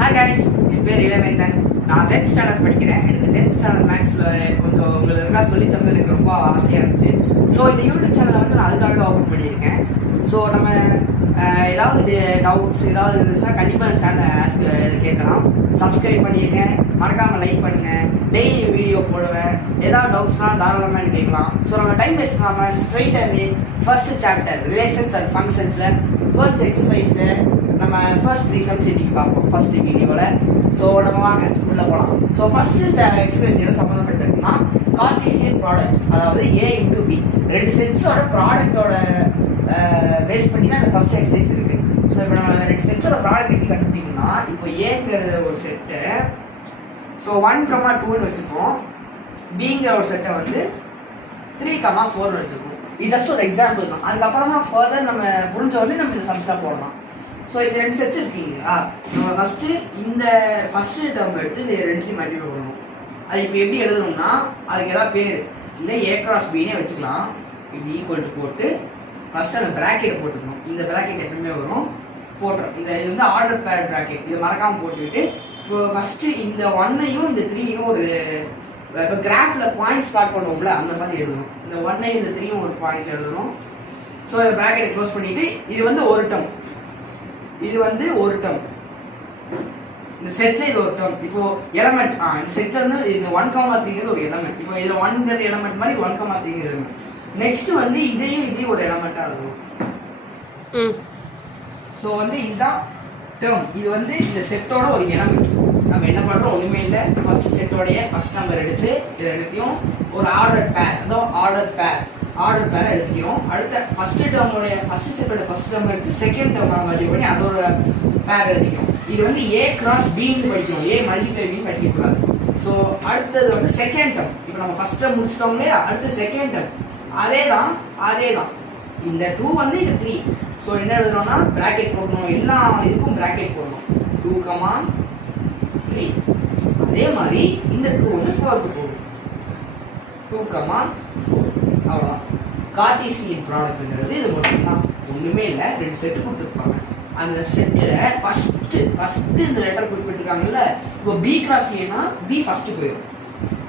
Hi guys, என் பேர் இளவேந்தன். நான் 10th standard படிக்கிறேன். எனக்கு 10th ஸ்டாண்டர்ட் மேக்ஸில் கொஞ்சம் உங்களுக்கு சொல்லித்தரது எனக்கு ரொம்ப ஆசையாக இருந்துச்சு. ஸோ இந்த யூடியூப் சேனலை வந்து நான் அதுக்காக தான் ஓப்பன் பண்ணியிருக்கேன். ஸோ நம்ம ஏதாவது டவுட்ஸ் ஏதாவது இருந்துச்சுன்னா கண்டிப்பாக இந்த சேனலை கேட்கலாம். சப்ஸ்கிரைப் பண்ணியிருக்கேன், மறக்காமல் லைக் பண்ணுங்கள். டெய்லி வீடியோ போடுவேன். ஏதாவது டவுட்ஸ்னால் தாராளமாக கேட்கலாம். ஸோ நம்ம டைம் வேஸ்ட் பண்ணாமல் ஸ்ட்ரெயிட்டாகவே ஃபர்ஸ்ட் சாப்டர் ரிலேஷன்ஸ் அண்ட் ஃபங்க்ஷன்ஸில் ஃபர்ஸ்ட் எக்ஸசைஸில் நம்ம ஃபர்ஸ்ட் ரீசன்ஸ் இன்னைக்கு பார்ப்போம் ஃபர்ஸ்ட் வீடியோவில். ஸோ நம்ம வாங்க உள்ளே போகலாம். ஸோ ஃபர்ஸ்ட் எக்ஸசைஸ் எதை சம்மந்தப்பட்டிருக்குன்னா கார்ட்டீசியன் ப்ராடக்ட், அதாவது A into B ரெண்டு செட்ஸோட ப்ராடக்டோட பேஸ் பண்ணி தான் அந்த ஃபர்ஸ்ட் எக்ஸசைஸ் இருக்குது. ஸோ இப்போ நம்ம ரெண்டு செட்ஸோட ப்ராடக்ட் எப்படி கண்டுபிடிக்கணும்னா, இப்போ ஏங்கிற ஒரு செட்டு ஸோ 1,2ன்னு வச்சுப்போம். பிங்கிற ஒரு செட்டை வந்து 3,4ன்னு வச்சுப்போம். இது ஜஸ்ட் ஒரு எக்ஸாம்பிள் தான். அதுக்கப்புறமா ஃபர்தர் நம்ம புரிஞ்ச உடனே நம்ம இந்த சம்ஸ்லாம் போடலாம். ஸோ இந்த ரெண்டு செட்ஸ் இருக்கீங்களா, நம்ம ஃபஸ்ட்டு இந்த ஃபஸ்ட்டு டேர்ம் எடுத்து இந்த ரெண்டுலையும் மல்டிப்ளை பண்ணணும். அது இப்போ எப்படி எழுதணும்னா, அதுக்கு ஏதாவது பேர் இல்லை A cross Bனே வச்சுக்கலாம். இப்படி ஈக்குவல் டு போட்டு ஃபஸ்ட்டு அந்த ப்ராக்கெட்டை போட்டுக்கணும். இந்த ப்ராக்கெட் எப்பவுமே வரும் போட்டுரும். இது வந்து ஆர்டர் பேர் ப்ராக்கெட், இதை மறக்காமல் போட்டுக்கிட்டு இப்போ ஃபஸ்ட்டு இந்த 1ஐயும் இந்த 3யும் ஒரு இப்போ கிராஃபில் பாயிண்ட் ஸ்டார்ட் பண்ணுவோம்ல அந்த மாதிரி எழுதணும். இந்த 1ஐயும் இந்த 3யும் ஒரு பாயிண்ட் எழுதணும். ஸோ இந்த ப்ராக்கெட்டை க்ளோஸ் பண்ணிவிட்டு இது வந்து ஒரு டேர்ம், இது வந்து ஒரு டேர்ம், இந்த செட்ல இது ஒரு டேர்ம். இப்போ எலமெண்ட் இந்த செட்ல இருந்து இந்த 1,3ங்கிறது ஒரு எலமெண்ட். இப்போ இதுல 1ங்கிறது எலமெண்ட் மாதிரி 1,3ங்கிறது எலமெண்ட். நெக்ஸ்ட் வந்து இதையும் ஒரு எலமெண்டா எழுதணும். ஸோ வந்து இதுதான் டேர்ம். இது வந்து இந்த செட்டோட ஒரு எலமெண்ட். நம்ம என்ன பண்றோம், ஒண்ணுமே இல்லை, ஃபர்ஸ்ட் செட்டோடைய ஃபர்ஸ்ட் நம்பர் எடுத்து இது எடுத்தையும் ஒரு ஆர்டர் பேர், அதோ ஆர்டர் பேரை எடுத்துக்கிறோம். அடுத்த ஃபர்ஸ்ட் டேர்மோடைய ஃபர்ஸ்ட் செட்டோட ஃபர்ஸ்ட் டேர்ம் எடுத்து செகண்ட் டேர்ம் மல்டிப்ளை பண்ணி அதோட பேர் எழுதிக்கிறோம். இது வந்து A cross Bன்னு படிக்கணும், A மல்டிப்ளை B படிக்கக்கூடாது. ஸோ அடுத்தது வந்து செகண்ட் டேர்ம். இப்போ நம்ம ஃபர்ஸ்ட் டேர்ம் முடிச்சிட்டோம் இல்லையா, அடுத்து செகண்ட் டேர்ம் அதே தான். இந்த 2 வந்து இது 3. ஸோ என்ன எழுதுறோம்னா பிராக்கெட் போடணும், எல்லா இதுக்கும் பிராக்கெட் போடணும். 2,3. அதே மாதிரி இந்த 2 வந்து 4க்கு போகும். 2,4. அவ்வளோதான். கார்ட்டீசியன் ப்ராடக்ட்ங்கிறது இது மட்டும்தான், ஒன்றுமே இல்லை. ரெண்டு செட்டு கொடுத்துருப்பாங்க. அந்த செட்டில் ஃபஸ்ட்டு இந்த லெட்டர் குறிப்பிட்டிருக்காங்கல்ல. இப்போ B cross Aனா B ஃபஸ்ட்டு போயிடும்,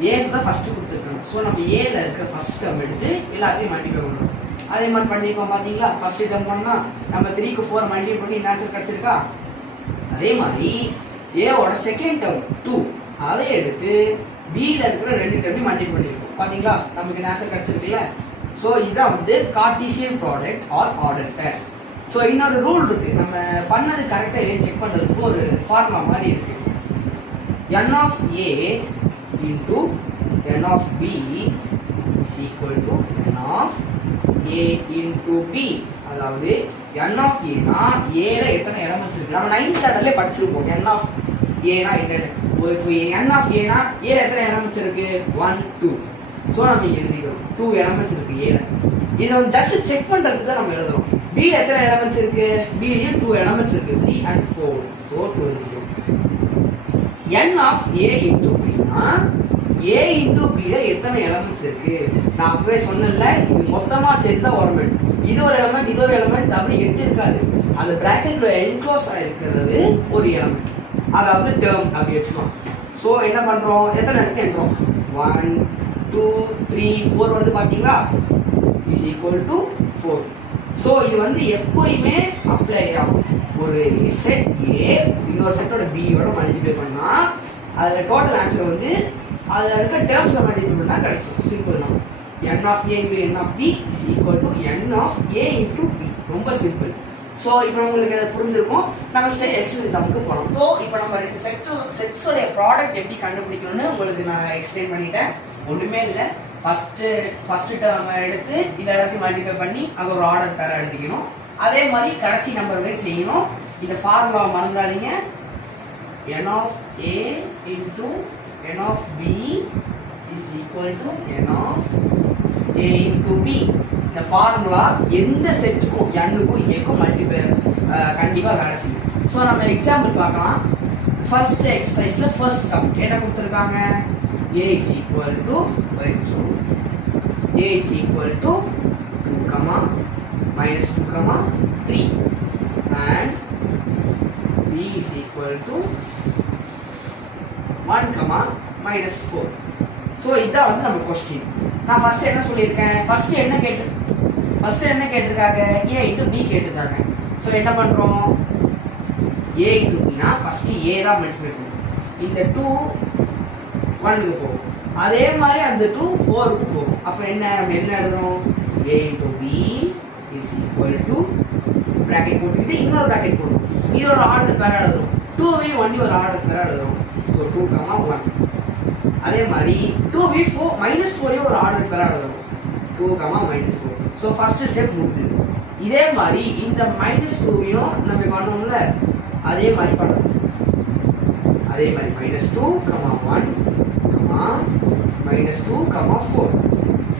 ஏக்கு தான் ஃபஸ்ட்டு கொடுத்துருக்காங்க. ஸோ நம்ம ஏல இருக்கிற ஃபஸ்ட் டேர்ம் எடுத்து எல்லாத்தையும் மல்டிப்ளை பண்ணணும். அதே மாதிரி பண்ணியிருக்கோம் பார்த்தீங்களா. ஃபஸ்ட்டு டேர்ம் பண்ணால் நம்ம 3க்கு 4 மல்டிப்ளை பண்ணி இந்த ஆன்சர் கிடச்சிருக்கா. அதே மாதிரி ஏவோட செகண்ட் டேர்ம் 2 அதை எடுத்து பியில் இருக்கிற ரெண்டு டேர்மையும் மல்டிப்ளை பண்ணியிருக்கோம். பார்த்தீங்களா, நமக்கு இந்த ஆன்சர் கிடச்சிருக்குல்ல. ஸோ இதுதான் வந்து Cartesian product or order pairs. So இன்னொரு ரூல் இருக்கு, நம்ம பண்ணது கரெக்டாக இல்லைன்னு செக் பண்ணுறதுக்கு ஒரு ஃபார்முலா மாதிரி இருக்கு. n of A into n of B is equal to n of A into B. அதாவது n of A னா ஏல எத்தனை எலமெண்ட்ஸ் இருக்கு நம்ம 9th ஸ்டாண்டர்ட்லயே படிச்சிருப்போம். n of A னா என்னன்னு. இப்போ n of A னா ஏல எத்தனை எலமெண்ட்ஸ் இருக்கு, 1 2. ஸோ நம்ம இங்கே எழுதிக்கிறோம் 2 எலமெண்ட்ஸ் இருக்கு ஏல. இதை வந்து ஜஸ்ட் செக் பண்ணுறதுக்கு தான் நம்ம எழுதுறோம். Bல எத்தனை எலமெண்ட்ஸ் இருக்கு, Bலயும் 2 எலமெண்ட்ஸ் இருக்கு, 3 and 4. ஸோ 2 எழுதிக்கிறோம். n of A into B னா A into Bல எத்தனை எலமெண்ட்ஸ் இருக்கு, நான் அப்பவே சொன்னேன்ல, இது மொத்தமா சேர்த்து தான் ஒரு எலமெண்ட். இது ஒரு எலமெண்ட், இது ஒரு எலமெண்ட், அப்படி 8 இருக்காது. அந்த பிராக்கெட்ல என்க்ளோஸ் ஆகிருக்கிறது ஒரு எலமெண்ட், அதாவது டேர்ம் அப்படி வச்சுக்கலாம். ஸோ என்ன பண்றோம், எத்தனை இருக்கு எழுதுறோம், 1 2 3 4 வந்து பார்த்தீங்களா இஸ் ஈக்குவல் டு 4. ஸோ இது வந்து எப்போயுமே அப்ளை ஆகும். ஒரு செட் ஏ இன்னொரு செட்டோட பியோட மல்டிப்ளை பண்ணால் அதில் டோட்டல் ஆன்சர் வந்து அதில் இருக்க டேர்ம்ஸை மல்டிப்ளை பண்ணால் கிடைக்கும். சிம்பிள் தான். n of A into n of B is equal to n of A into B. ரொம்ப சிம்பிள். ஸோ இப்போ உங்களுக்கு அதை புரிஞ்சிருக்கும். நம்ம எக்ஸசைஸ் சம்முக்கு போகலாம். ஸோ இப்போ நம்ம ரெண்டு செட்ஸோடைய ப்ராடக்ட் எப்படி கண்டுபிடிக்கணும்னு உங்களுக்கு நான் எக்ஸ்பிளைன் பண்ணிட்டேன். ஒன்றுமே இல்லை, ஃபஸ்ட்டு டேர்ம் எடுத்து இதை எல்லாத்தையும் மல்டிப்ளை பண்ணி அது ஒரு ஆர்டர் பேரை எழுதிக்கணும். அதே மாதிரி கடைசி நம்பர் மாதிரி செய்யணும். இந்த ஃபார்முலாவை மறந்துடாதீங்க. n of A into n of B is equal to n of A into B. இந்த ஃபார்முலா எந்த செட்டுக்கும் n-க்கும் a-க்கும் மல்டிப்ளை கண்டிப்பாக வேலை செய்யும். ஸோ நம்ம எக்ஸாம்பிள் பார்க்கலாம். ஃபர்ஸ்ட் எக்ஸசைஸில் ஃபர்ஸ்ட் சம் என்ன கொடுத்துருக்காங்க, A is equal to A is equal to 2, minus 2, 3 and b is equal to 1 comma minus 4. So இதான் வந்து நம்ம கொஸ்டின். நான் ஃபர்ஸ்ட் என்ன சொல்லியிருக்கேன், ஃபர்ஸ்ட் என்ன கேட்டிருக்காங்க, a into b கேட்டிருக்காங்க. ஸோ என்ன பண்ணுறோம், a into bனா ஃபர்ஸ்ட் a தான் மல்டிப்ளை பண்ணுவோம். இந்த 2 1க்கு போகும், அதே மாதிரி அந்த 2 4க்கு போகும். அப்புறம் நம்ம என்ன எழுதுறோம், a into b is equal to bracket போட்டுக்கிட்டு இன்னொரு பிராக்கெட் போடுவோம். இது ஒரு ஆர்டர் பேரா எழுதுறோம், 2வையும் 1 ஒரு ஆர்டர் பேரா எழுதுறோம். ஸோ 2, 1. அதே மாதிரி 2v 4 minus 4 ஒரு ஆர்டர் பேரா எழுதுறோம், 2, -4. ஸோ ஃபர்ஸ்ட் ஸ்டெப் முடிஞ்சது. இதே மாதிரி இந்த -2வையும் நம்ம பண்ணோம்ல, அதே மாதிரி பண்ணணும். அதே மாதிரி -2, 1, -2, 4,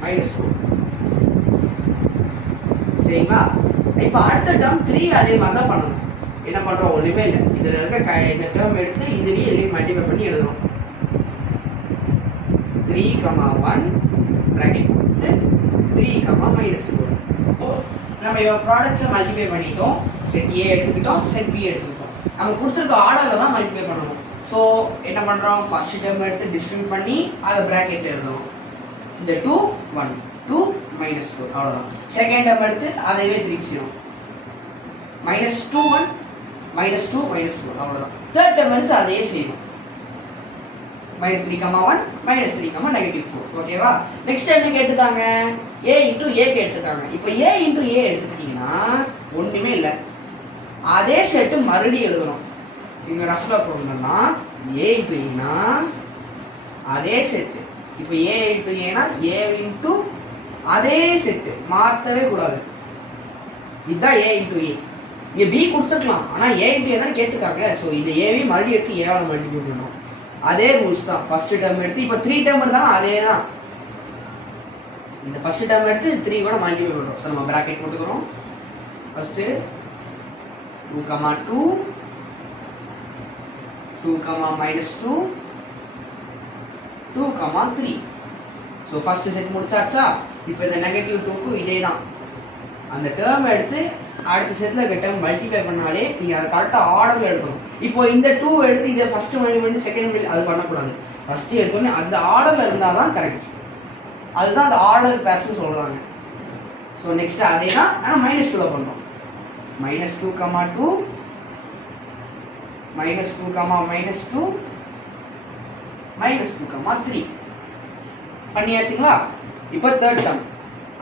-4. சரிங்களா? இப்போ அடுத்த டேர்ம் 3 அதே மாதிரி தான் பண்ணணும். என்ன பண்றோம், ஒண்ணுமே இல்லை, இதுல இருக்க இந்த டேர்ம் எடுத்து இதுலயும் மல்டிப்ளை பண்ணி எழுதுறோம். 3, 1 பிராக்கெட் போட்டு 3, -4. நம்ம இவ ப்ராடக்ட்ஸை மல்டிப்ளை பண்ணிட்டோம். செட் A எடுத்துக்கிட்டோம், செட் B எடுத்துக்கிட்டோம். நம்ம கொடுத்துருக்க ஆர்டரில் தான் மல்டிப்ளை பண்ணணும். ஸோ என்ன பண்ணுறோம், ஃபர்ஸ்ட் டேர்ம் எடுத்து டிஸ்ட்ரிபியூட் பண்ணி அதை ப்ராக்கெட்டில் எழுதணும். இந்த 2, 1, 2, -4 அவ்வளோதான். செகண்ட் டேர்ம் எடுத்து அதைவே திருப்பி செய்யணும், -2, 1, -2, -4 அவ்வளோதான். தேர்ட் டேர்ம் எடுத்து அதையே செய்யணும், -3, 1, -3, -4. ஓகேவா? நெக்ஸ்ட் என்ன கேட்டுருக்காங்க, a into a கேட்டிருக்காங்க. இப்போ a into a எடுத்துக்கிட்டீங்கன்னா ஒன்றுமே இல்லை, அதே செட்டு மறுபடியும் எழுதணும். இங்கே ரஃபில் போடணும்னா a into a அதே செட்டு. இப்போ a into a a into அதே செட்டு, மாற்றவே கூடாது. இதுதான் a into a. இங்கே b கொடுத்துருக்கலாம், ஆனால் a into a தான் கேட்டிருக்காங்க. ஸோ இந்த ஏவையும் மறுபடியும் எடுத்து ஏவால மல்டிப்ளை பண்ணணும். அதே ரூல்ஸ் தான். ஃபர்ஸ்ட் டேர்ம் எடுத்து இப்போ 3 டேர்ம் இருந்தாலும் அதே தான். இந்த ஃபர்ஸ்ட் டேர்ம் எடுத்து 3 கூட மல்டிப்ளை பண்ணுறோம். ஸோ நம்ம பிராக்கெட் போட்டுக்கிறோம். ஃபர்ஸ்ட் 2, 2, 2, -2, 2, 3. ஸோ ஃபர்ஸ்ட் செட் முடிச்சாச்சா? இப்போ இந்த -2க்கு இதே தான். அந்த டேர்ம் எடுத்து அடுத்த செட்டில் இருக்க டேர்ம் மல்டிப்ளை பண்ணாலே நீங்கள் அதை கரெக்டாக ஆர்டரில் எடுக்கணும். இப்போ இந்த 2 எடுத்து இதை ஃபர்ஸ்ட் மல்டிப்ளை செகண்ட் மல்டிப்ளை அது பண்ணக்கூடாது. ஃபர்ஸ்ட் எடுத்தோடனே அந்த ஆர்டரில் இருந்தால் தான் கரெக்ட். அதுதான் அந்த ஆர்டர் பேர்ஸ்னு சொல்கிறாங்க. ஸோ நெக்ஸ்ட் அதே தான், ஆனால் -2ல் பண்ணுறோம். -2, 2, -2, -2, -2, 3 பண்ணியாச்சுங்களா? இப்போ தேர்ட் டேர்ம்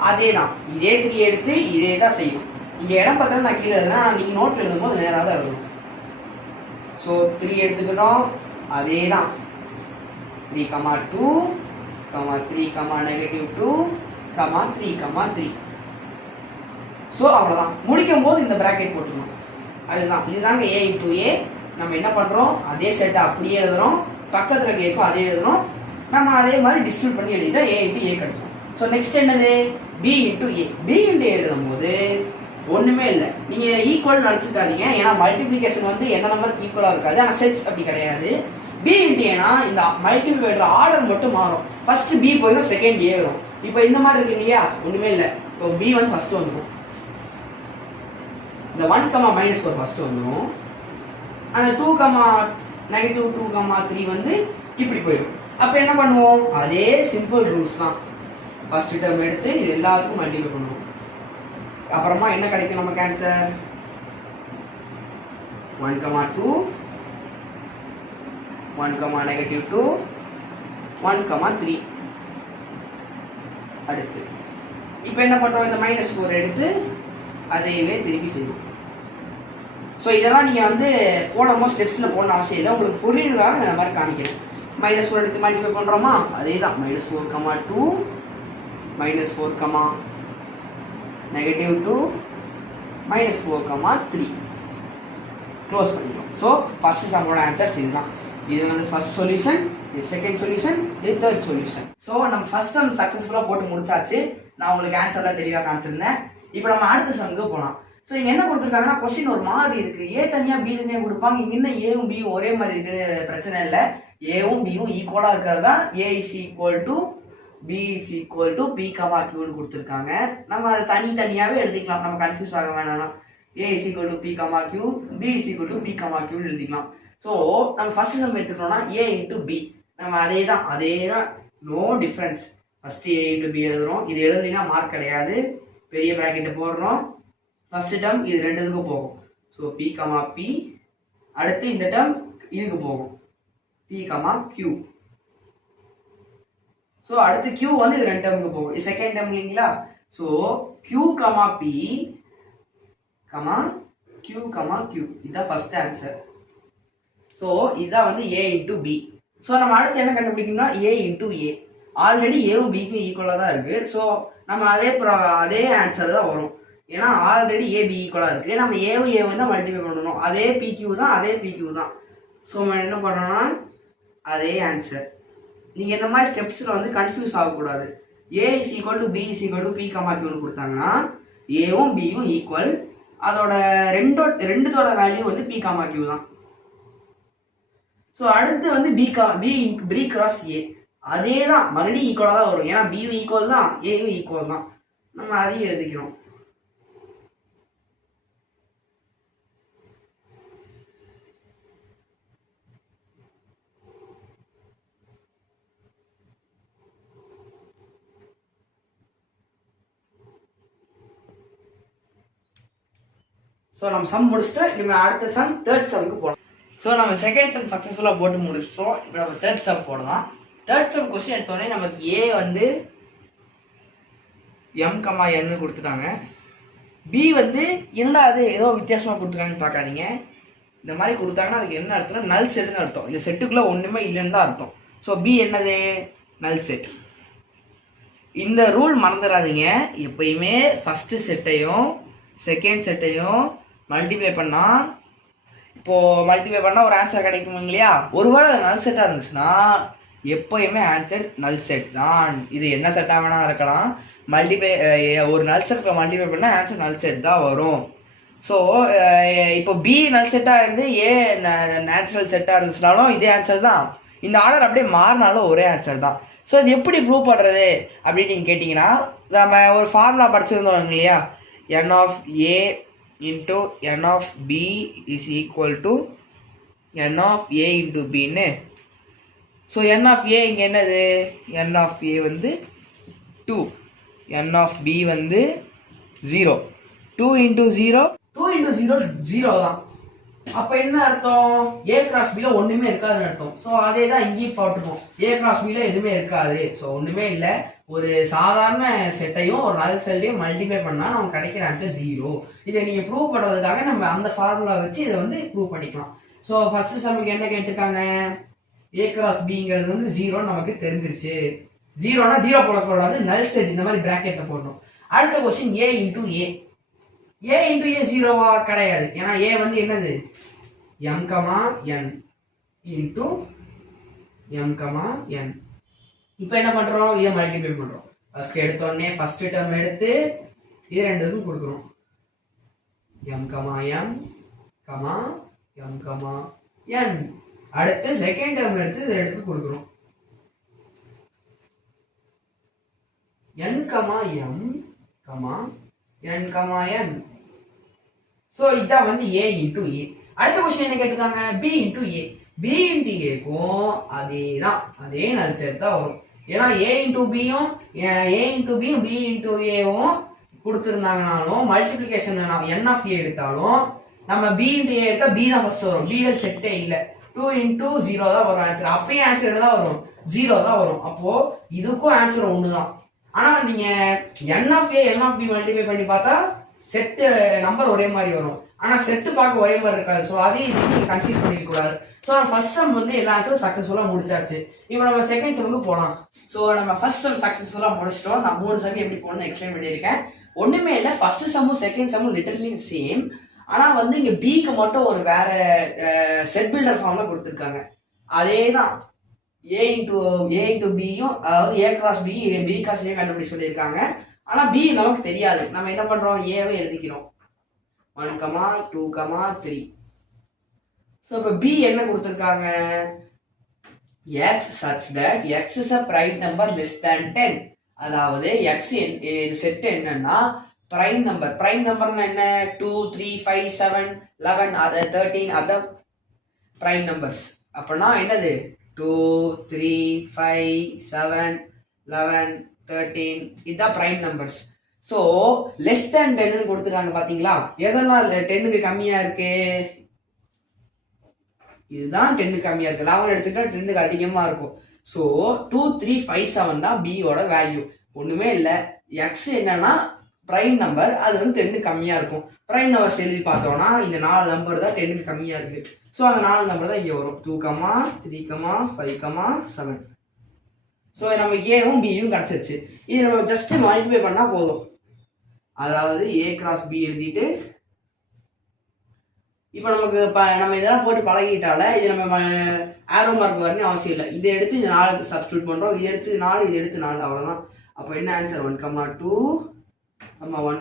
அதே தான், இதே 3 எடுத்து இதே தான் செய்யும். இங்கே இடம் பார்த்தா நான் கீழே எழுதுனா, நீங்கள் நோட் எழுதும் போது நேராக தான் எழுதணும். ஸோ 3 எடுத்துக்கிட்டோம், அதே தான் 3, 2, 3, -2, 3, 3. ஸோ அவ்வளோதான். முடிக்கும் போது இந்த பிராக்கெட் போட்டுக்கணும். அதுதான், இதுதாங்க a into a. நம்ம என்ன பண்ணுறோம், அதே செட்டை அப்படியே எழுதுறோம், பக்கத்தில் கேட்கும் அதே எழுதுறோம். நம்ம அதே மாதிரி டிஸ்ட்ரிபியூட் பண்ணி எழுதிட்டா a into a கிடச்சோம். ஸோ நெக்ஸ்ட் என்னது, b into a. b into a எழுதும் போது ஒன்றுமே இல்லை, நீங்கள் ஈக்குவல் நினச்சிக்காதீங்க. ஏன்னா மல்டிப்ளிகேஷன் வந்து எந்த நம்பருக்கு ஈக்குவலாக இருக்காது, ஆனால் செட்ஸ் அப்படி கிடையாது. b into a இந்த மல்டிபிள் பண்ணுற ஆர்டர் மட்டும் மாறும். ஃபர்ஸ்ட் b போயிடும், செகண்ட் a வரும். இப்போ இந்த மாதிரி இருக்கு இல்லையா, ஒன்றுமே இல்லை. இப்போ b வந்து ஃபர்ஸ்ட் வந்துடும், இந்த 1, -4 ஃபர்ஸ்ட் வந்துடும். அந்த 2, -2, 3 வந்து இப்படி போயிடும். அப்போ என்ன பண்ணுவோம், அதே சிம்பிள் ரூல்ஸ் தான். ஃபர்ஸ்ட் டேர்ம் எடுத்து இது எல்லாத்துக்கும் மல்டிப்ளை பண்ணுவோம். அப்புறமா என்ன கிடைக்கும் நமக்கு ஆன்சர், 1, 2, 1, -2, 1, 3. அடுத்து இப்போ என்ன பண்ணுறோம், இந்த -4 எடுத்து அதையவே திருப்பி செய்வோம். ஸோ இதெல்லாம் நீங்கள் வந்து போனோமோ ஸ்டெப்ஸில் போடணும் அவசியம் இல்லை, உங்களுக்கு புரியுறதாக இந்த மாதிரி காமிக்கிறேன். -4 எடுத்து மல்டிப்ளை பண்ணுறோமா, அதே தான் -4, 2, -4, -2, -4, 3 க்ளோஸ் பண்ணிக்கிறோம். ஸோ ஃபர்ஸ்ட் சம்மோட ஆன்சர்ஸ் இதுதான். இது வந்து ஃபர்ஸ்ட் சொல்யூஷன், இது செகண்ட் சொல்யூஷன், இது தேர்ட் சொல்யூஷன். ஸோ நம்ம ஃபர்ஸ்ட் நம்ம சக்ஸஸ்ஃபுல்லாக போட்டு முடிச்சாச்சு. நான் உங்களுக்கு ஆன்சர்லாம் தெளிவாக காமிச்சிருந்தேன். இப்போ நம்ம அடுத்த சம்க்கு போகலாம். ஸோ இங்கே என்ன கொடுத்துருக்காங்கன்னா, கொஸ்டின் ஒரு மாதிரி இருக்குது. ஏ தனியாக பி தனியாக கொடுப்பாங்க. இங்கே இன்னும் ஏவும் பியும் ஒரே மாதிரி இருக்குது, பிரச்சனை இல்லை. ஏவும் பியும் ஈக்குவலாக இருக்கிறது தான் A is equal to B is equal to P, கியூன்னு கொடுத்துருக்காங்க. நம்ம அதை தனித்தனியாகவே எழுதிக்கலாம், நம்ம கன்ஃபியூஸ் ஆக வேணாம். A is equal to P, Q, b is equal to p, q எழுதிக்கலாம். ஸோ நம்ம ஃபர்ஸ்ட் சம் எடுத்துக்கணும்னா a into b. நம்ம அதே தான் no difference. First a into b எழுதுறோம். இது எழுதுனா மார்க் கிடையாது. பெரிய பிராக்கெட்டை போடுறோம். ஃபர்ஸ்ட் டேர்ம் இது ரெண்டுத்துக்கும் போகும். So p, p. அடுத்து இந்த டேர்ம் இதுக்கு போகும். p, q. ஸோ அடுத்து q வந்து இது ரெண்டு டேர்முக்கு போகும். இது செகண்ட் டேர்ம் இல்லைங்களா? So q, p, q. இதுதான் ஃபர்ஸ்ட் ஆன்சர். ஸோ இதுதான் வந்து a into b. ஸோ நம்ம அடுத்து என்ன கண்டுபிடிக்கணும்னா a into a. ஆல்ரெடி ஏவும் பிக்கும் ஈக்குவலாக தான் இருக்குது. ஸோ நம்ம அதே ஆன்சர் தான் வரும். ஏன்னா ஆல்ரெடி ஏ பி ஈக்குவலாக இருக்குது. நம்ம ஏவும் தான் மல்டிப்ளை பண்ணணும். அதே பிக்யூ தான். ஸோ நம்ம என்ன பண்ணோம்னா அதே ஆன்சர். நீங்கள் இந்த மாதிரி ஸ்டெப்ஸில் வந்து கன்ஃபியூஸ் ஆகக்கூடாது. A is equal to B is equal to P, கியூன்னு கொடுத்தாங்கன்னா ஏவும் பியும் ஈக்குவல். அதோட ரெண்டுத்தோட வேல்யூ வந்து பி, கியூ தான். ஸோ அடுத்து வந்து பி கிராஸ் ஏ. அதே தான் மறுபடியும் ஈக்குவலாக தான் வரும். ஏன்னா பியும் ஈக்குவல் தான், ஏயும் ஈக்குவல் தான். நம்ம அதையும் எழுதிக்கிறோம். ஸோ நம்ம சம் முடிச்சுட்டு நம்ம அடுத்த சம் தேர்ட் சம்க்கு போகலாம். ஸோ நம்ம செகண்ட் சம் சக்ஸஸ்ஃபுல்லாக போட்டு முடிச்சிட்டோம். இப்போ நம்ம தேர்ட் சம் போடலாம். தேர்ட் சம் கொஸ்டின் எடுத்தோடனே நமக்கு ஏ வந்து m, n கொடுத்துட்டாங்க. பி வந்து என்னடா அது ஏதோ வித்தியாசமாக கொடுத்துருக்காங்கன்னு பார்க்காதீங்க. இந்த மாதிரி கொடுத்தாங்கன்னா அதுக்கு என்ன அர்த்தம்னா நல் செட்டுன்னு அர்த்தம். இந்த செட்டுக்குள்ளே ஒன்றுமே இல்லைன்னு தான் அர்த்தம். ஸோ பி என்னது? நல் செட். இந்த ரூல் மறந்துடாதீங்க. எப்பயுமே ஃபஸ்ட்டு செட்டையும் செகண்ட் செட்டையும் மல்டிப்ளை பண்ணால் ஒரு ஆன்சர் கிடைக்கும் இல்லையா? ஒருவேளை நல் செட்டாக இருந்துச்சுன்னா எப்போயுமே ஆன்சர் நல் செட் தான். இது என்ன செட்டாக வேணா இருக்கலாம். ஒரு நல் செட்டில் மல்டிப்ளை பண்ணால் ஆன்சர் நல் செட் தான் வரும். ஸோ இப்போ பி நல் செட்டாக இருந்து ஏ நேச்சுரல் செட்டாக இருந்துச்சுனாலும் இதே ஆன்சர் தான். இந்த ஆர்டர் அப்படியே மாறினாலும் ஒரே ஆன்சர் தான். ஸோ இது எப்படி ப்ரூவ் பண்ணுறது அப்படின்னு நீங்கள் கேட்டிங்கன்னா, நம்ம ஒரு ஃபார்முலா படிச்சிருந்தோம் இல்லையா? n of a into n of b is equal to n of a into b ன்னு. ஸோ n of a இங்கே என்னது? n of a வந்து 2, n of b வந்து 0. 2 into 0 0 தான். அப்போ என்ன அர்த்தம்? a கிராஸ் b ஒன்றுமே இருக்காதுன்னு அர்த்தம். ஸோ அதே தான் இங்கேயும் போட்டுருக்கோம். a கிராஸ் b எதுவுமே இருக்காது. ஸோ ஒன்றுமே இல்லை. ஒரு சாதாரண செட்டையும் ஒரு நல் செட்டையும் மல்டிப்ளை பண்ணால் நமக்கு கிடைக்கிற ஆன்சர் 0. இதை நீங்கள் ப்ரூவ் பண்ணுறதுக்காக நம்ம அந்த ஃபார்முலா வச்சு இதை வந்து ப்ரூவ் பண்ணிக்கலாம். ஸோ ஃபர்ஸ்ட் சம்முக்கு என்ன கேட்டிருக்காங்க? ஏ கிராஸ் பிங்கிறது வந்து 0ன்னு நமக்கு தெரிஞ்சிருச்சு. 0னா 0 போடக்கூடாது, நல் செட் இந்த மாதிரி பிராக்கெட்டில் போடணும். அடுத்த question A into A. A into A 0வா? கிடையாது. ஏன்னா ஏ வந்து என்னது? m, n into m, n. இப்போ என்ன பண்ணுறோம்? இதை மல்டிப்ளை பண்ணுறோம். ஃபர்ஸ்ட் எடுத்தோடனே ஃபர்ஸ்ட் டேர்ம் எடுத்து இது ரெண்டுக்கும் கொடுக்குறோம். m, n. அடுத்து செகண்ட் டேர்ம் எடுத்து இது ரெண்டுக்கும் கொடுக்குறோம். n, n. ஸோ இதான் வந்து a இன்டூ ஏ. அடுத்த கொஸ்டின் என்ன கேட்டிருக்காங்க? b into A. b into ஏக்கும் அதே நல் செட் தான் வரும். ஏன்னா a இன்டூ பியும் b இன்டூ ஏவும் கொடுத்துருந்தாங்கனாலும் மல்டிப்ளிகேஷன் n ஆஃப் ஏ எடுத்தாலும் நம்ம b இன்டூ ஏ எடுத்தால் b தான் ஃபர்ஸ்ட் வரும். b செட்டே இல்லை. 2 into 0 தான் வரும் ஆன்சர். அப்பயும் ஆன்சர் தான் வரும், 0 தான் வரும். அப்போ இதுக்கும் ஆன்சர் ஒன்று தான். ஆனால் நீங்கள் n of a n of b multiply பண்ணி பார்த்தா செட்டு நம்பர் ஒரே மாதிரி வரும். ஆனால் செட்டு பார்க்க ஒரே மாதிரி இருக்காது. ஸோ அதையும் நீங்கள் கன்ஃபியூஸ் பண்ணிக்கக்கூடாது. ஸோ ஃபர்ஸ்ட் சம் வந்து எல்லா ஆன்சரும் சக்ஸஸ்ஃபுல்லாக முடிச்சாச்சு. இப்போ நம்ம செகண்ட் சம்முக்கு போகலாம். ஸோ நம்ம ஃபர்ஸ்ட் சம் சக்ஸஸ்ஃபுல்லாக முடிச்சிட்டோம். நான் 3 சம் எப்படி போகணும்னு எக்ஸ்பிளைன் பண்ணியிருக்கேன். ஒன்றுமே இல்லை, ஃபர்ஸ்ட் சம்மும் செகண்ட் சம்மும் லிட்டரலி சேம். ஆனால் வந்து இங்கே பிக்கு மட்டும் ஒரு வேற செட் பில்டர் ஃபார்மில் கொடுத்துருக்காங்க. அதே தான் ஏ இன்டூ பியும், அதாவது A cross B cross A கண்டுபிடி சொல்லியிருக்காங்க. ஆனால் பி நமக்கு தெரியாது. நம்ம என்ன பண்ணுறோம்? ஏவை எழுதிக்கிறோம். 1, 2, 3. ஸோ இப்போ பி என்ன கொடுத்துருக்காங்க? X such that X is a prime number less than 10. அதாவது எக்ஸ் செட் என்னன்னா பிரைம் நம்பர்னா என்ன? 2 3 5 7 11 அது 13 அத பிரைம் நம்பர்ஸ். அப்படின்னா என்னது? 2 3 5 7 11 13 இதுதான் prime numbers. So less than 10 கொடுத்துருக்காங்க பாத்தீங்களா? எதெல்லாம் 10க்கு கம்மியா இருக்கு? இதுதான் 10க்கு கம்மியா இருக்கு. 11 எடுத்துட்டா 10க்கு அதிகமா இருக்கும். ஸோ 2 3 5 7 தான் பியோட வேல்யூ. ஒண்ணுமே இல்லை. எக்ஸ் என்னன்னா பிரைம் நம்பர், அது வந்து 10க்கு கம்மியா இருக்கும். பிரைம் நம்பர்ஸ் எழுதி பார்த்தோம்னா இந்த 4 நம்பர் தான் 10க்கு கம்மியா இருக்கு. ஸோ அந்த 4 நம்பர் தான் இங்க வரும். 2, 3, 5, 7. ஸோ நமக்கு ஏவும் பியும் கிடைச்சிருச்சு. இது நம்ம ஜஸ்ட் மல்டிப்ளை பண்ணா போதும். அதாவது ஏ கிராஸ் பி எழுதிட்டு இப்போ நமக்கு நம்ம இதெல்லாம் போட்டு பழகிட்டால இது நம்ம ஆரோ மார்க் வரணும் அவசியம் இல்லை. இதை எடுத்து இந்த 4 சப்ஸ்டியூட் பண்றோம். இதை எடுத்து 4, இதை எடுத்து 4, அவ்வளவுதான். அப்போ என்ன ஆன்சர்? 1, 2, 1,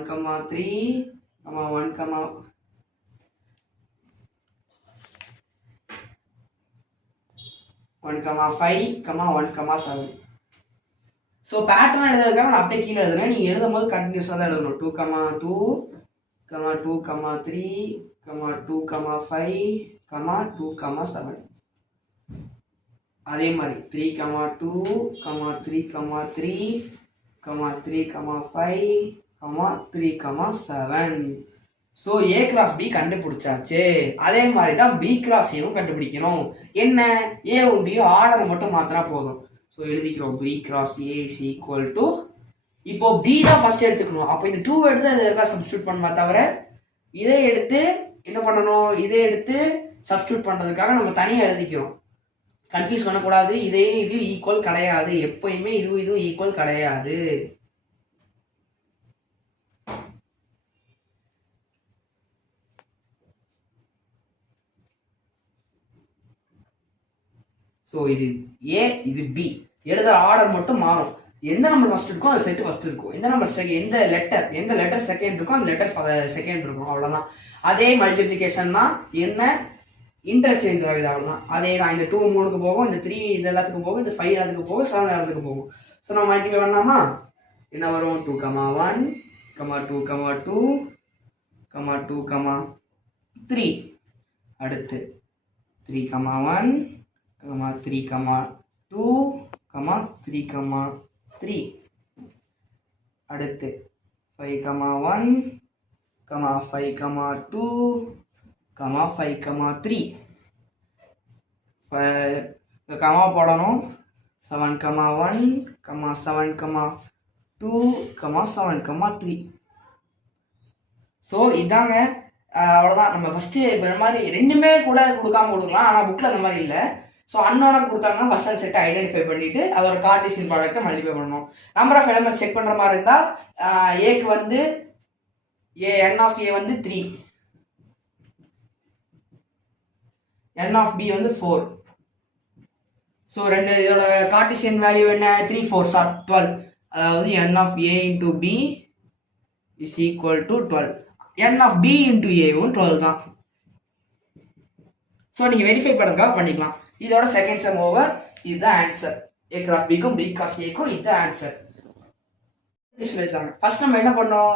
3, 1, 5, 1, 7. ஸோ பேட்டர்ன் எழுதுறதுக்காக நான் அப்படியே கீழே எழுதுறேன். நீங்க எழுதும் போது கண்டினியூஸாக தான் எழுதணும். 2, 2, 2, 3, 2, 5, 2, 7. அதே மாதிரி 3, 2, 3, 3, 3, 5, 3, 7. ஸோ ஏ கிராஸ் பி கண்டுபிடிச்சாச்சு. அதே மாதிரி தான் பி கிராஸ் ஏவும் கண்டுபிடிக்கணும். என்ன? ஏவும் பியும் ஆர்டரை மட்டும் மாத்தினா போதும். ஸோ எழுதிக்கிறோம் P cross A is equal to, இப்போ பி தான் ஃபர்ஸ்ட் எடுத்துக்கணும். அப்போ இந்த 2 எடுத்து அதை எல்லாம் சப்ஸ்டியூட் பண்ணமா தவிர இதை எடுத்து என்ன பண்ணணும்? இதை எடுத்து சப்ஸ்டியூட் பண்றதுக்காக நம்ம தனியாக எழுதிக்கிறோம். கன்ஃபியூஸ் பண்ணக்கூடாது. இதே இது ஈக்குவல் கிடையாது. எப்பயுமே இதுவும் ஈக்குவல் கிடையாது. ஸோ இது ஏ, இது பி. எழுதுற ஆர்டர் மட்டும் மாறும். எந்த நம்பர் ஃபர்ஸ்ட் இருக்கும் அது செட் ஃபர்ஸ்ட் இருக்கும். எந்த நம்பர் எந்த லெட்டர் செகண்ட் இருக்கும் அந்த லெட்டர் செகண்ட் இருக்கும். அவ்வளோதான். அதே மல்டிப்ளிகேஷன் தான். என்ன? இன்டர்சேஞ்ச் ஆகுது. அவ்வளோதான். அதே தான். இந்த 2 3க்கு போகும், இந்த 3 இது எல்லாத்துக்கும் போகும், இந்த 5 எல்லாத்துக்கும் போகும், 7 எல்லாத்துக்கும் போகும். ஸோ நம்ம மல்டிப்ளை பண்ணலாமா? என்ன வரும்? 2, 1, 2, 2, 2, 3. அடுத்து 3, 1, 3, 2, 3, 3. அடுத்து 5, 1, 5, 2, 5, 3. கமா போடணும். 7, 1, 7, 2, 7, 3. ஸோ இதாங்க. அவ்வளோதான். நம்ம ஃபர்ஸ்ட் இப்போ இந்த மாதிரி ரெண்டுமே கூட கொடுக்காம கொடுக்கலாம். ஆனால் புக்கில் அந்த மாதிரி இல்லை. ஸோ அன்னோனா கொடுத்தாங்கன்னா ஃபர்ஸ்ட் செட்டை ஐடென்டிஃபை பண்ணிட்டு அதோட கார்ட்டீசியன் ப்ராடக்ட்டை மல்டிப்ளை பண்ணணும். நம்பர் ஆஃப் எலிமெண்ட்ஸ் செக் பண்ணுற மாதிரி இருந்தால் ஏக்கு வந்து n ஆஃப் ஏ வந்து 3, n ஆஃப் பி வந்து 4. ஸோ ரெண்டு இதோட கார்ட்டீசியன் வேல்யூ என்ன? 3 4 12. அதாவது n of A into B is equal to 12. n of B into ஏவும் 12 தான். ஸோ நீங்கள் வெரிஃபை பண்ணுறதுக்காக பண்ணிக்கலாம். இதோட செகண்ட் சம் ஓவர். இதுதான் ஆன்சர். ஏ கிராஸ் பிக்கும் பி கிராஸ் ஏக்கும் இதுதான் ஆன்சர். ஃபர்ஸ்ட் நம்ம என்ன பண்ணோம்?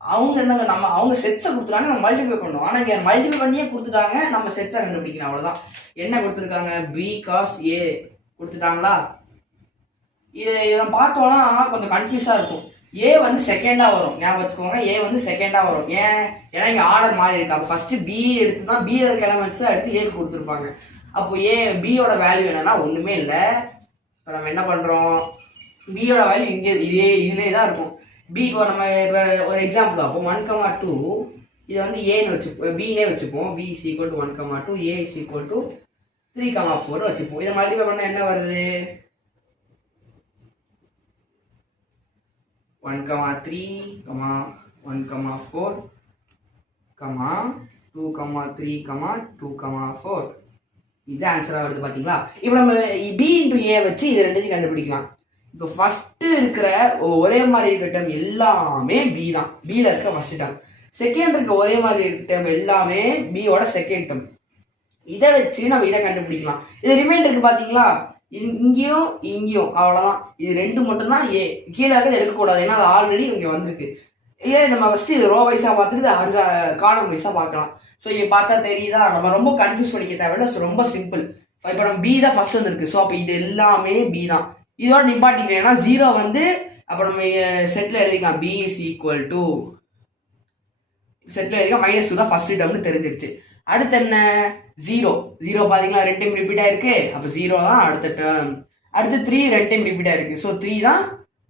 அவங்க செட்ஸை கொடுத்துட்டாங்க, நம்ம மல்டிப்ளை பண்ணோம். ஆனால் இங்கே மல்டிப்ளை பண்ணியே கொடுத்துட்டாங்க, நம்ம செட்ஸை கண்டுபிடிக்கணும். அவ்வளோதான். என்ன கொடுத்துருக்காங்க? பி காஸ் ஏ கொடுத்துட்டாங்களா? இது நம்ம பார்த்தோம்னா கொஞ்சம் கன்ஃபியூஸாக இருக்கும். ஏ வந்து செகண்டா வரும். ஞாபகம் வச்சுக்கோங்க, ஏ வந்து செகண்டா வரும். ஏன்னா இங்கே ஆர்டர் மாறி இருக்கு. அப்போ ஃபர்ஸ்ட் பி எடுத்து தான் பி இருக்க எலமெண்ட்ஸ் எடுத்து ஏக்கு கொடுத்துருப்பாங்க. அப்போ பியோட வேல்யூ என்னன்னா ஒன்றுமே இல்லை. இப்போ நம்ம என்ன பண்ணுறோம்? பியோட வேல்யூ இங்கே இதுலேயே தான் இருக்கும். பிக்கு நம்ம இப்போ ஒரு எக்ஸாம்பிள் பார்ப்போம். 1, 2 இது வந்து ஏன்னு வச்சுப்போம், பின்னே வச்சுப்போம். B is equal to 1, 2, A is equal to 3, 4 வச்சுப்போம். இதை மல்டிப்ளை பண்ணால் என்ன வருது? 1, 3, 1, 4, 2, 3, 2, 4. இது ஆன்சரா வருது பாத்தீங்களா? இப்போ நம்ம பி இன்டூ ஏ வச்சு இது ரெண்டையும் கண்டுபிடிக்கலாம். இப்போ ஃபர்ஸ்ட் இருக்கிற ஒரே மாதிரி இருக்க டேர்ம் எல்லாமே பி தான். பில இருக்க ஃபர்ஸ்ட் டேர்ம். செகண்ட் இருக்க ஒரே மாதிரி இருக்க டேர்ம் எல்லாமே பியோட செகண்ட் டேர்ம். இதை வச்சு நம்ம இதை கண்டுபிடிக்கலாம். இது ரிமைண்டர் இருக்கு பாத்தீங்களா? இங்கேயும் இங்கேயும் அவ்வளோதான். இது ரெண்டு மட்டும்தான் ஏ. கீழே இருக்கிறது எடுக்கக்கூடாது, ஏன்னா அது ஆல்ரெடி இங்கே வந்திருக்கு. ஏன் நம்ம ஃபஸ்ட்டு இது ரோ வைஸாக பார்த்துட்டு காலம் வைஸாக பார்க்கலாம். ஸோ இங்கே பார்த்தா தெரியுதா, நம்ம ரொம்ப கன்ஃபியூஸ் பண்ணிக்க தேவையில்ல. ஸோ ரொம்ப சிம்பிள். இப்போ நம்ம பி தான் ஃபர்ஸ்ட் வந்துருக்கு. ஸோ அப்போ இது எல்லாமே பி தான். இதோட நிப்பாட்டிக்கிறேன். ஏன்னா 0 வந்து அப்போ நம்ம செட்டில் எழுதிக்கலாம். பி இஸ் ஈக்குவல் டு செட்டில் எழுதிக்கலாம் -2 தான் ஃபர்ஸ்ட் டேர்ம்னு தெரிஞ்சிருச்சு. அடுத்து என்ன 0 பார்த்தீங்களா 2 டைம் ரிப்பீட் ஆயிருக்கு. அப்போ 0 தான் அடுத்த டேர்ம். அடுத்து 3 2 டைம் ரிப்பீட் ஆயிருக்கு. ஸோ 3 தான்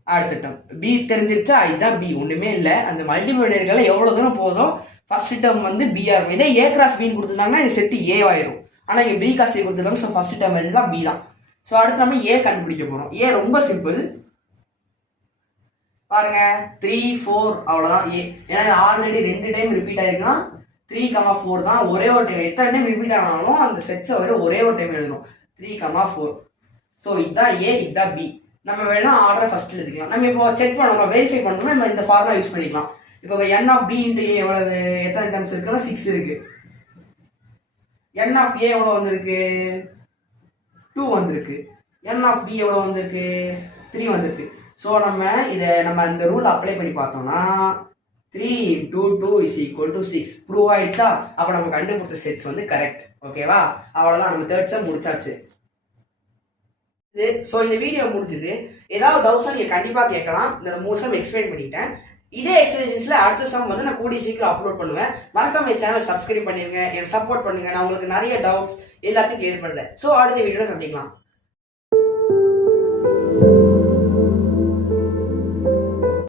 அடுத்த டேர்ம். பி தெரிஞ்சிருச்சா, இதுதான் பி. ஒன்றுமே இல்லை. அந்த மல்டிபிளேயர்களை எவ்வளோ தூரம் போதும் ஃபர்ஸ்ட் டேர்ம் வந்து பிஆ இருக்கும். இதே ஏ கிராஸ் பின்னு கொடுத்துருந்தாங்கன்னா இது செட்டு ஏவாயிரும். ஆனால் இங்கே பி காஸ் ஏ கொடுத்துருக்காங்க. ஸோ ஃபர்ஸ்ட் டேர்ம் எல்லாம் பி தான். ஸோ அடுத்து நம்ம ஏ கண்டுபிடிக்க போகிறோம். ஏ ரொம்ப சிம்பிள் பாருங்க 3 4 அவ்வளோதான் ஏ. ஏன்னா ஆல்ரெடி 2 டைம் ரிப்பீட் ஆயிருக்குன்னா 3, 4 தான் ஒரே ஒரு டைம். எத்தனை டைம் ரிப்பீட் ஆனாலும் அந்த செட்ஸை வர ஒரே ஒரு டைம் எழுதணும். 3, 4. ஸோ இதுதான் ஏ, இதுதான் பி. நம்ம வேணா ஆர்டரை ஃபர்ஸ்ட் எழுதிக்கலாம். நம்ம இப்போ செக் பண்ணணும், வெரிஃபை பண்ணணும்னா நம்ம இந்த ஃபார்முலா யூஸ் பண்ணிக்கலாம். இப்போ n ஆஃப் பி இன்ட்டு ஏ எவ்வளவு, எத்தனை டைம்ஸ் இருக்குன்னா 6 இருக்கு. n ஆஃப் ஏ எவ்வளோ வந்திருக்கு 2 வந்திருக்கு. n ஆஃப் பி எவ்வளோ வந்திருக்கு 3 வந்திருக்கு. ஸோ நம்ம இந்த ரூல் அப்ளை பண்ணி பார்த்தோம்னா 3 × 2 = 6 ப்ரூவ் ஆயிடுச்சா. அப்போ நம்ம கண்டுபிடிச்ச செட்ஸ் வந்து கரெக்ட். ஓகேவா, அவ்வளோதான். நம்ம தேர்ட் செம் முடிச்சாச்சு. ஸோ இந்த வீடியோ முடிஞ்சது. ஏதாவது டவுட்ஸாக நீங்கள் கண்டிப்பாக கேட்கலாம். இந்த 3 சம் எக்ஸ்பிளைன் பண்ணிட்டேன். இதே எக்ஸசைசஸில் அடுத்த சம் வந்து நான் கூடிய சீக்கிரம் அப்லோட் பண்ணுவேன். மறக்காம என் சேனலை சப்ஸ்கிரைப் பண்ணிருங்க, எனக்கு சப்போர்ட் பண்ணுங்க. நான் உங்களுக்கு நிறைய டவுட்ஸ் எல்லாத்தையும் கிளியர் பண்ணுறேன். ஸோ அடுத்த வீடியோவில் சந்திக்கலாம்.